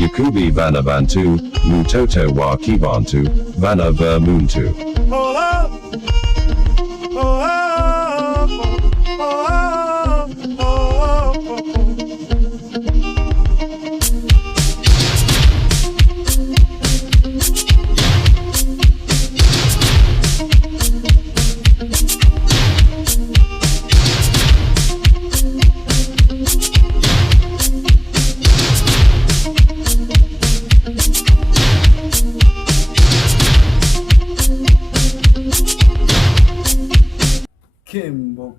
Yakubibanabantu, Mutoto wa Kibantu, Vana ver Muntu.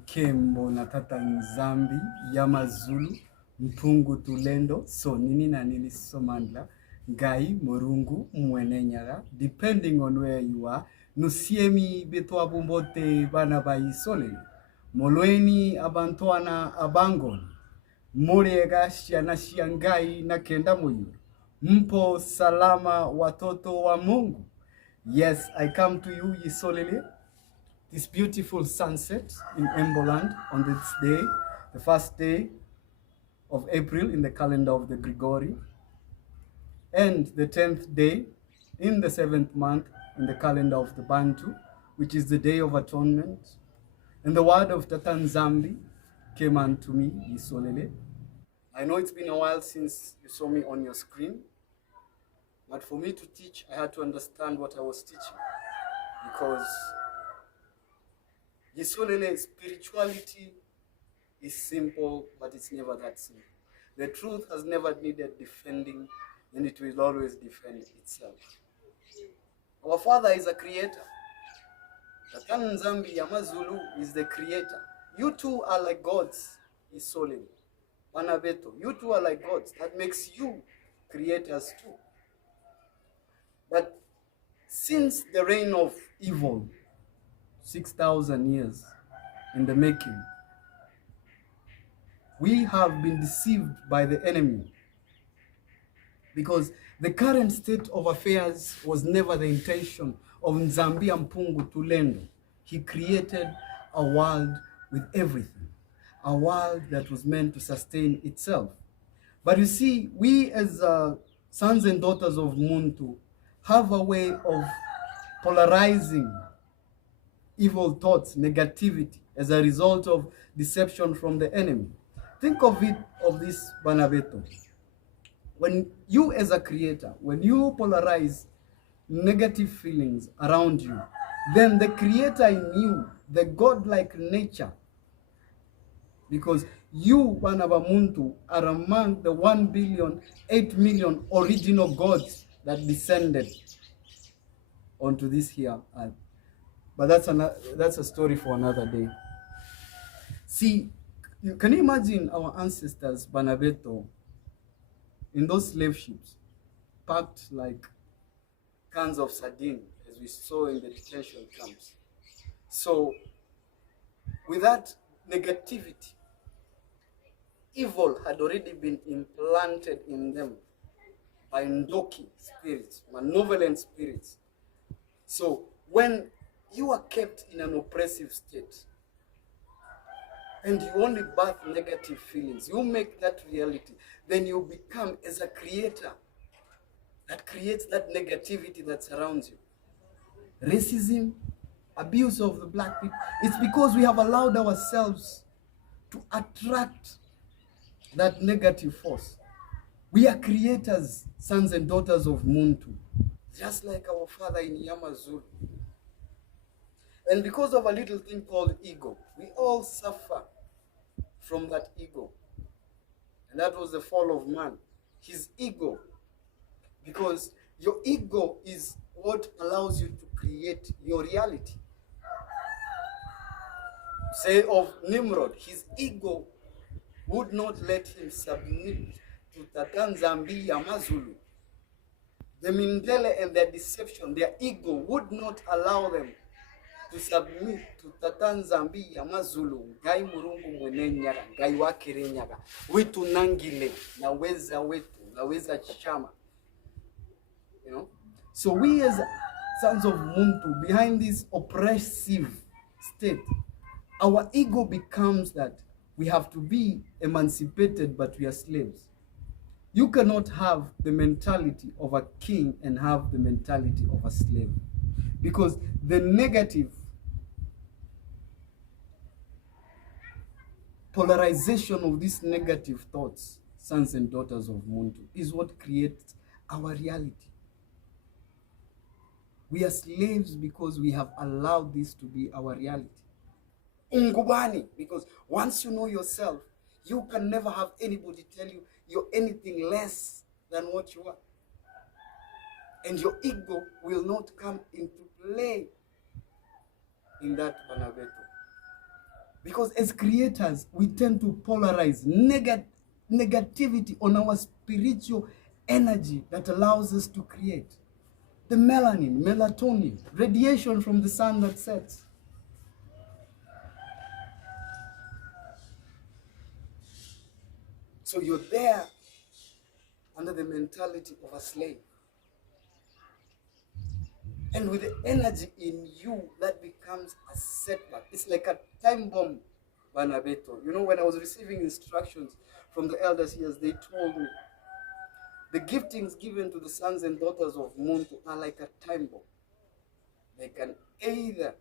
KEMBO na TATA NZAMBI, YAMAZULU, MPUNGU TULENDO, so NINI na NINI SOMANDLA, NGAI, MURUNGU, MWENE NYAGA, depending on where you are. Nusiemi betwa bumbote bana baisole. Molweni abantuana abangon. Muriega shiana shiangai na kenda moyo. Mpo salama watoto wa Mungu. Yes, I come to you Yisolele. This beautiful sunset in Emboland on this day, the first day of April in the calendar of the Gregory, and the 10th day in the 7th month in the calendar of the Bantu, which is the Day of Atonement. And the word of TATA NZAMBI came unto me, Yisolele. I know it's been a while since you saw me on your screen, but for me to teach, I had to understand what I was teaching, because Yisolele, spirituality is simple, but it's never that simple. The truth has never needed defending, and it will always defend itself. Our Father is a creator. TATA NZAMBI YAMAZULU is the creator. You two are like gods, Yisolele. Banabeto, you two are like gods. That makes you creators too. But since the reign of evil, 6,000 years in the making, we have been deceived by the enemy, because the current state of affairs was never the intention of NZAMBI MPUNGU TULENDO. He created a world with everything, a world that was meant to sustain itself. But you see, we as sons and daughters of Muntu have a way of polarizing evil thoughts, negativity, as a result of deception from the enemy. Think of it of this, Banabeto. When you as a creator, when you polarize negative feelings around you, then the creator in you, the godlike nature, because you, Banabamuntu, are among the 1,000,000,008,000,000 original gods that descended onto this here earth. But that's a story for another day. See, can you imagine our ancestors, Banabeto, in those slave ships, packed like cans of sardine, as we saw in the detention camps. So, with that negativity, evil had already been implanted in them by Ndoki spirits, malevolent spirits. So, when you are kept in an oppressive state, and you only birth negative feelings, you make that reality, then you become as a creator that creates that negativity that surrounds you. Racism, abuse of the black people, it's because we have allowed ourselves to attract that negative force. We are creators, sons and daughters of Muntu, just like our father in YAMAZULU. And because of a little thing called ego, we all suffer from that ego. And that was the fall of man, his ego. Because your ego is what allows you to create your reality. Say of Nimrod, his ego would not let him submit to TATA NZAMBI YAMAZULU. The Mindele and their deception, their ego would not allow them to submit to TATA NZAMBI YAMAZULU. Ngai MURUNGU MWENE NYAGA, Ngai wakire nyaga. Wetu nangile, na weza wetu, na weza chama. You know? So we as sons of Muntu, behind this oppressive state, our ego becomes that we have to be emancipated, but we are slaves. You cannot have the mentality of a king and have the mentality of a slave, because the negative polarization of these negative thoughts, sons and daughters of Muntu, is what creates our reality. We are slaves because we have allowed this to be our reality. Ungubani, because once you know yourself, you can never have anybody tell you you're anything less than what you are. And your ego will not come into play in that Banabeto. Because as creators, we tend to polarize negativity on our spiritual energy that allows us to create. The melanin, melatonin, radiation from the sun that sets. So you're there under the mentality of a slave. And with the energy in you, that becomes a setback. It's like a time bomb, Banabeto. You know, when I was receiving instructions from the elders here, they told me, the giftings given to the sons and daughters of Muntu are like a time bomb. They can either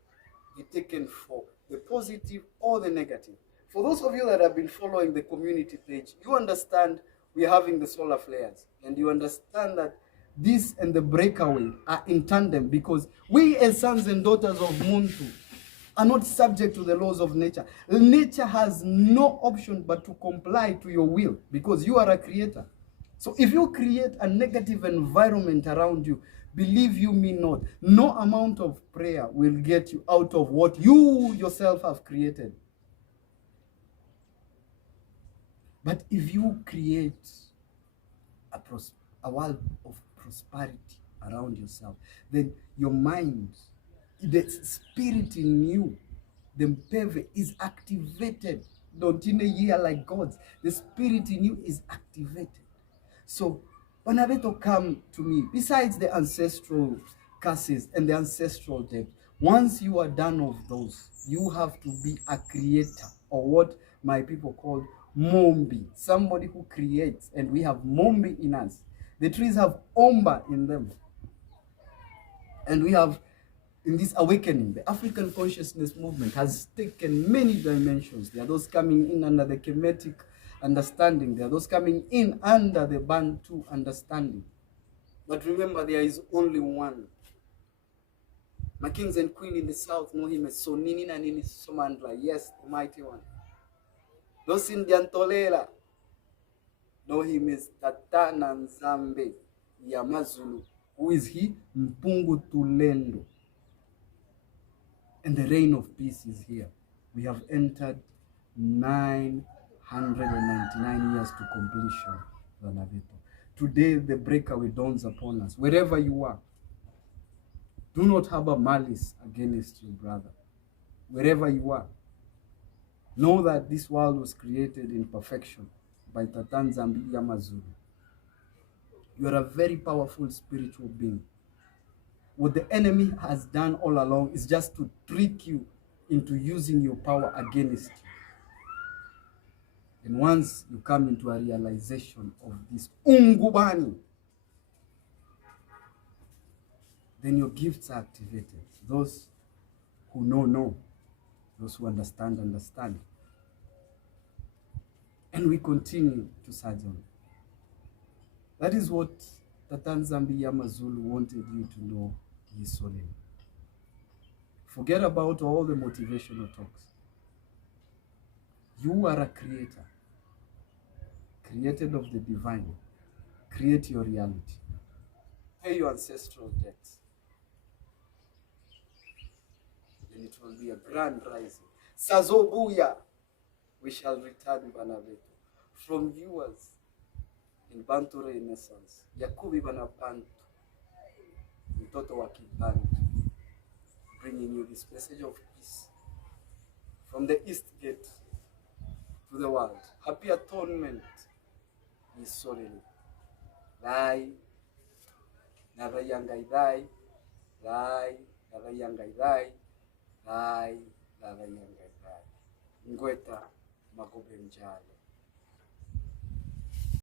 be taken for the positive or the negative. For those of you that have been following the community page, you understand we're having the solar flares, and you understand that this and the breakaway are in tandem, because we as sons and daughters of Muntu are not subject to the laws of nature. Nature has no option but to comply to your will, because you are a creator. So if you create a negative environment around you, believe you me not, no amount of prayer will get you out of what you yourself have created. But if you create a world of prosperity around yourself, then your mind, the spirit in you, the mpeve is activated. Don't in a year like God's, the spirit in you is activated. So Banabeto come to me, besides the ancestral curses and the ancestral debt, once you are done of those, you have to be a creator, or what my people call Mombi, somebody who creates. And we have Mombi in us. The trees have Omba in them. And we have, in this awakening, the African consciousness movement has taken many dimensions. There are those coming in under the Kemetic understanding. There are those coming in under the Bantu understanding. But remember, there is only one. My kings and queen in the south know him as NINI na NINI SOMANDLA. Yes, the mighty one. Those Indian Tolela know him as TATA na NZAMBI YAMAZULU. Who is he? MPUNGU TULENDO. And the reign of peace is here. We have entered 999 years to completion, Banabeto. Today, the breakaway dawns upon us. Wherever you are, do not harbor malice against your brother. Wherever you are, know that this world was created in perfection by TATA NZAMBI YAMAZULU. You are a very powerful spiritual being. What the enemy has done all along is just to trick you into using your power against you. And once you come into a realization of this ungubani, then your gifts are activated. Those who know. Those who understand, understand. And we continue to surge on. That is what TATA NZAMBI YAMAZULU wanted you to know this solely. Forget about all the motivational talks. You are a creator, created of the divine. Create your reality. Pay your ancestral debts. And it will be a grand rising. Sazobuya, we shall return, Banabeto, from viewers in Bantu Renaissance. Yakubibanabantu, mtoto wa Kibantu, bringing you this message of peace from the East Gate to the world. Happy atonement is solemn. Lai, Nava Yangai Lai, Lai, Nava Yangai Lai, Lai, Nava Yangai Lai. Ngweta Magobe Njalo.